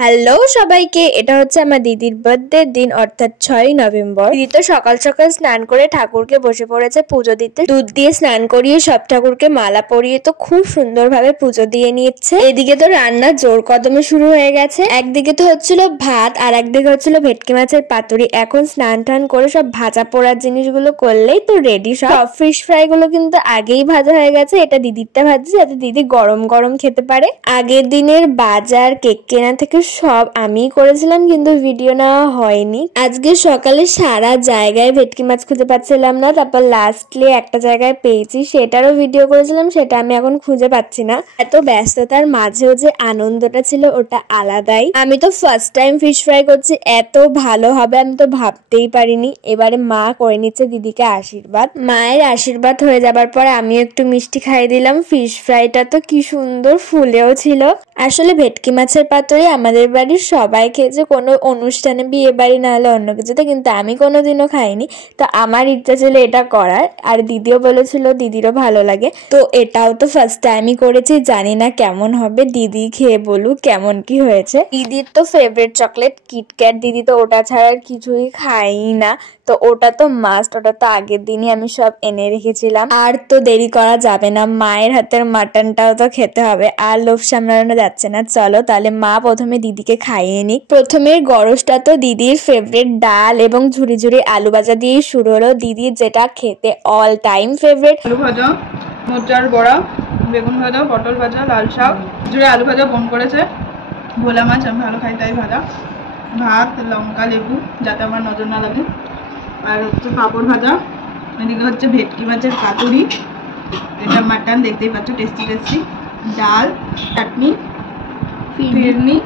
Hello সবাইকে, এটা হচ্ছে আমার দিদির বার্থডে দিন অর্থাৎ 6ই নভেম্বর। দিদি তো সকাল সকাল স্নান করে ঠাকুরকে বসে পড়েছে পুজো দিতে। দুধ দিয়ে স্নান করিয়ে সব ঠাকুরকে মালা পরিয়ে তো খুব সুন্দরভাবে পুজো দিয়ে নিচ্ছে। এদিকে তো রান্না জোর কদমে শুরু হয়ে গেছে। একদিকে তো হচ্ছিল ভাত আর একদিকে হচ্ছিল ভেটকি মাছের পাতুরি। এখন স্নান টান করে সব ভাজা পোড়ার জিনিসগুলো করলেই তো রেডি। সব ফিশ ফ্রাই গুলো কিন্তু আগেই ভাজা হয়ে গেছে। এটা দিদিরটা ভাজছে যাতে দিদি গরম গরম খেতে পারে। আগের দিনের বাজার কেক কেনা থেকে সব আমি করেছিলাম, কিন্তু ভিডিও নেওয়া হয়নি। আজকে সকালে সারা জায়গায় ভেটকি মাছ খুঁজে পাচ্ছিলাম না, তারপর লাস্টলি একটা জায়গায় পেয়েছি, সেটারও ভিডিও করেছিলাম, সেটা আমি এখন খুঁজে পাচ্ছি না। এত ব্যস্ততার মাঝেও যে আনন্দটা ছিল ওটা আলাদাই। আমি তো ফার্স্ট টাইম ফিশ ফ্রাই করছি, এত ভালো হবে আমি তো ভাবতেই পারিনি। এবারে মা করে নিচ্ছে দিদিকে আশীর্বাদ। মায়ের আশীর্বাদ হয়ে যাবার পরে আমি একটু মিষ্টি খাইয়ে দিলাম। ফিশ ফ্রাইটা তো কি সুন্দর ফুলেও ছিল। আসলে ভেটকি মাছের পাতুরি আমাদের বাড়ির সবাই খেয়েছে, কোনো অনুষ্ঠানে, বিয়ে বাড়ি না হলে অন্য কিছুতে, কিন্তু আমি কোনোদিনও খাইনি। তো আমার ইচ্ছা ছিল এটা করার, আর দিদিও বলেছিল দিদিরও ভালো লাগে। তো এটাও তো ফার্স্ট টাইমই করেছি, জানি না কেমন হবে। দিদি খেয়ে বলুক কেমন কি হয়েছে। দিদির তো ফেভারিট চকলেট কিটক্যাট, দিদি তো ওটা ছাড়া আর কিছুই খাই না। তো ওটা তো মাস্ট, ওটা তো আগের দিনই আমি সব এনে রেখেছিলাম। আর তো দেরি করা যাবে না, মায়ের হাতের মাটনটাও তো খেতে হবে, আর লোভ সামলানো যাচ্ছে না। চলো তাহলে মা প্রথমে দিদিকে খাইয়ে নিক। প্রথমের গরজটা তো দিদির ফেভারিট ডাল এবং ঝুরি ঝুরি আলু ভাজা দিয়েই শুরু হলো। দিদির যেটা খেতে অল টাইম ফেভারিট। আলু ভাজা, মোচার বড়া, বেগুন ভাজা, পটল ভাজা, লাল শাক, জুড়ে আলু ভাজা বোন করেছে, ভোলা মাছ আমি ভালো খাই তাই ভাজা, ভাত, লঙ্কা, লেবু যাতে আমার নজর না লাগে, আর হচ্ছে পাঁপড় ভাজা, এদিকে হচ্ছে ভেটকি মাছের পাতুরি, এটা মাটন দেখতেই পাচ্ছ, টেস্টি টেস্টি, ডাল, চাটনি, ফিরনি,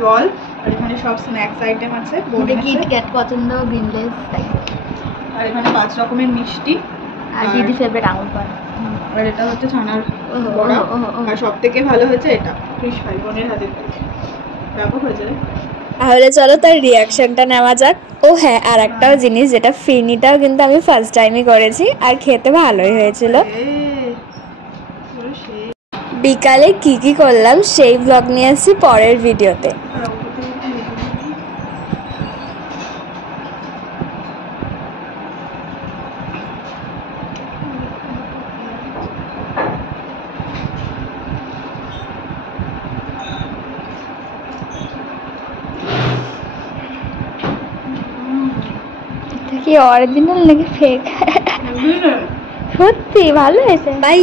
জল, আর এখানে সব স্ন্যাক্স আইটেম আছে, কিটক্যাট পছন্দ, গ্রিনলেস, আর এখানে 5 রকমের মিষ্টি, আর দিদি ফেভারিট আঙুর পাড়া, আর এটা হচ্ছে ছানার বড়া, আর সব থেকে ভালো হয়েছে এটা ফিশ ফ্রাই বোনের হাতের কাছে, ব্যাপক হয়েছে। তাহলে চলো তার রিয়াকশনটা নেওয়া যাক। ও হ্যাঁ, আর একটাও জিনিস, যেটা ফিরনিটাও কিন্তু আমি ফার্স্ট টাইমই করেছি, আর খেতে ভালোই হয়েছিল। বিকালে কি কি করলাম সেই ব্লগ নিয়ে আসছি পরের ভিডিওতে। এটা কি অরিজিনাল নাকি ফেক? সত্যি ভালো হয়েছে। বাই।